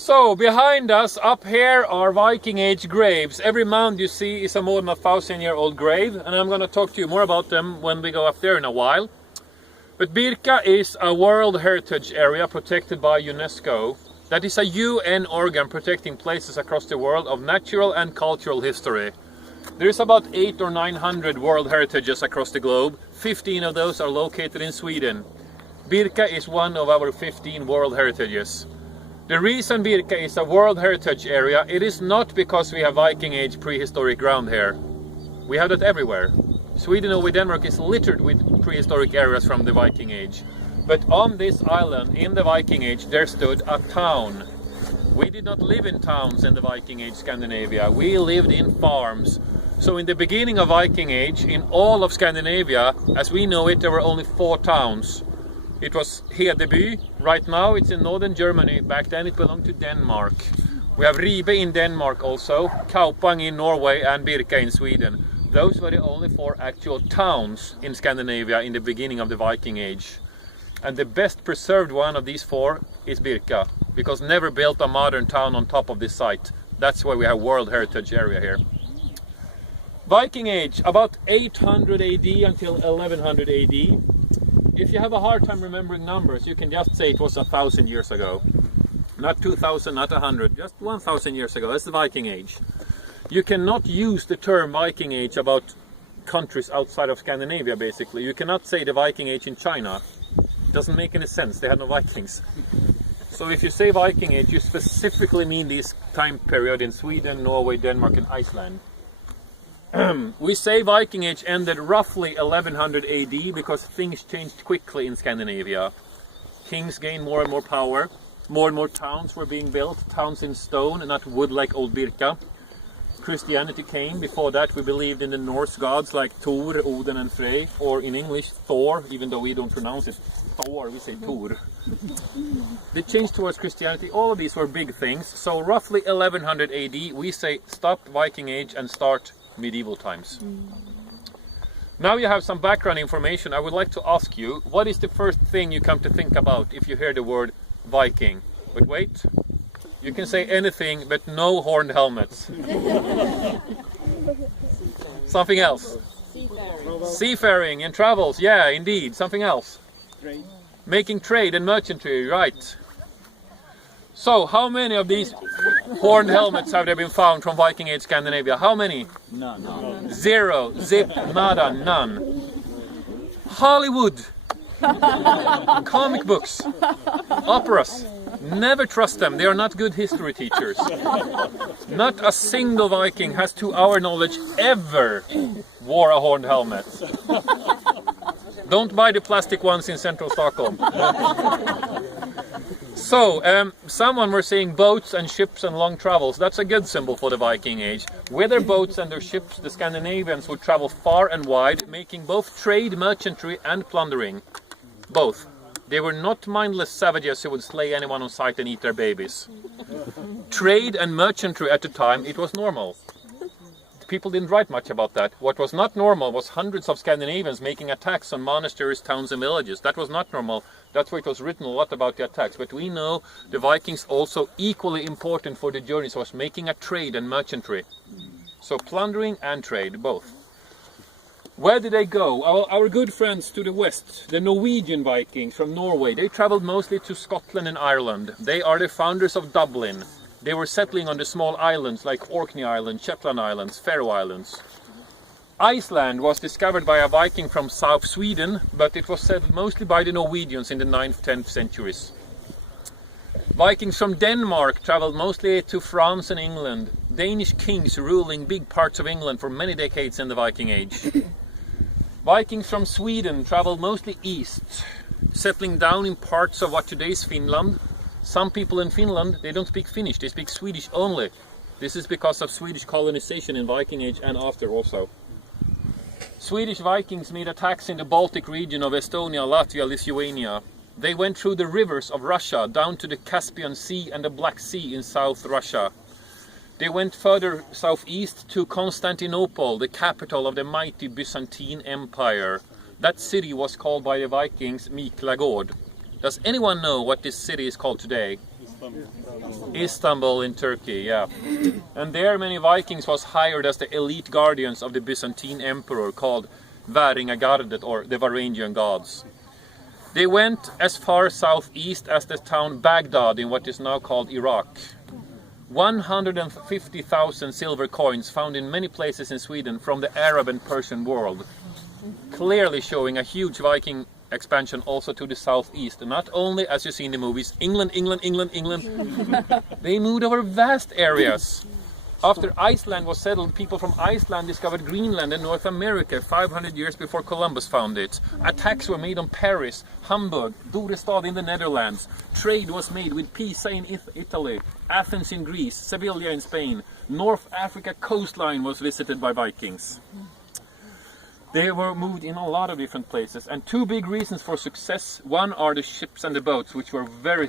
So behind us up here are Viking Age graves. Every mound you see is a more than 1,000-year-old grave, and I'm going to talk to you more about them when we go up there in a while. But Birka is a World Heritage Area protected by UNESCO. That is a UN organ protecting places across the world of natural and cultural history. There is about 800 or 900 World Heritages across the globe. 15 of those are located in Sweden. Birka is one of our 15 World Heritages. The reason Birka is a World Heritage Area, it is not because we have Viking Age prehistoric ground here. We have that everywhere. Sweden over Denmark is littered with prehistoric areas from the Viking Age. But on this island, in the Viking Age, there stood a town. We did not live in towns in the Viking Age Scandinavia. We lived in farms. So in the beginning of Viking Age, in all of Scandinavia, as we know it, there were only 4 towns. It was Hedeby. Right now it's in northern Germany. Back then it belonged to Denmark. We have Ribe in Denmark also, Kaupang in Norway and Birka in Sweden. Those were the only 4 actual towns in Scandinavia in the beginning of the Viking Age. And the best preserved one of these 4 is Birka, because never built a modern town on top of this site. That's why we have World Heritage Area here. Viking Age, about 800 AD until 1100 AD. If you have a hard time remembering numbers, you can just say it was 1,000 years ago. Not 2,000, not 100, just 1,000 years ago. That's the Viking Age. You cannot use the term Viking Age about countries outside of Scandinavia, basically. You cannot say the Viking Age in China. It doesn't make any sense, they had no Vikings. So if you say Viking Age, you specifically mean this time period in Sweden, Norway, Denmark and Iceland. We say Viking Age ended roughly 1100 AD because things changed quickly in Scandinavia. Kings gained more and more power. More and more towns were being built, towns in stone, not wood like old Birka. Christianity came. Before that we believed in the Norse gods like Thor, Odin and Frey, or in English Thor, even though we don't pronounce it Thor, we say Thor. The change towards Christianity, all of these were big things. So roughly 1100 AD we say stop Viking Age and start medieval times. Now you have some background information. I would like to ask you, what is the first thing you come to think about if you hear the word Viking? But wait, you can say anything but no horned helmets. Something else. Seafaring. Seafaring and travels, yeah, indeed. Something else. Trade. Making trade and merchantry, right. So, how many of these horned helmets have there been found from Viking Age Scandinavia? How many? None. 0, zip, nada, none. Hollywood, comic books, operas, never trust them, they are not good history teachers. Not a single Viking has, to our knowledge, ever wore a horned helmet. Don't buy the plastic ones in central Stockholm. So, someone were saying boats and ships and long travels. That's a good symbol for the Viking Age. With their boats and their ships, the Scandinavians would travel far and wide, making both trade, merchantry and plundering. Both. They were not mindless savages who would slay anyone on sight and eat their babies. Trade and merchantry at the time, it was normal. People didn't write much about that. What was not normal was hundreds of Scandinavians making attacks on monasteries, towns and villages. That was not normal. That's why it was written a lot about the attacks. But we know the Vikings also equally important for the journeys was making a trade and merchantry. So plundering and trade, both. Where did they go? Our good friends to the west, the Norwegian Vikings from Norway, they traveled mostly to Scotland and Ireland. They are the founders of Dublin. They were settling on the small islands like Orkney Island, Shetland Islands, Faroe Islands. Iceland was discovered by a Viking from South Sweden, but it was settled mostly by the Norwegians in the 9th, 10th centuries. Vikings from Denmark traveled mostly to France and England. Danish kings ruling big parts of England for many decades in the Viking Age. Vikings from Sweden traveled mostly east, settling down in parts of what today is Finland. Some people in Finland, they don't speak Finnish, they speak Swedish only. This is because of Swedish colonization in Viking Age and after also. Swedish Vikings made attacks in the Baltic region of Estonia, Latvia, Lithuania. They went through the rivers of Russia down to the Caspian Sea and the Black Sea in South Russia. They went further southeast to Constantinople, the capital of the mighty Byzantine Empire. That city was called by the Vikings Miklagård. Does anyone know what this city is called today? Istanbul in Turkey, yeah. And there many Vikings was hired as the elite guardians of the Byzantine emperor called Varingagardet, or the Varangian gods. They went as far southeast as the town Baghdad in what is now called Iraq. 150,000 silver coins found in many places in Sweden from the Arab and Persian world, clearly showing a huge Viking expansion also to the southeast. And not only, as you see in the movies, England, England, England, England. They moved over vast areas. After Iceland was settled, people from Iceland discovered Greenland and North America 500 years before Columbus found it. Attacks were made on Paris, Hamburg, Dorestad in the Netherlands. Trade was made with Pisa in Italy, Athens in Greece, Sevilla in Spain. North Africa coastline was visited by Vikings. They were moved in a lot of different places, and two big reasons for success. One are the ships and the boats, which were very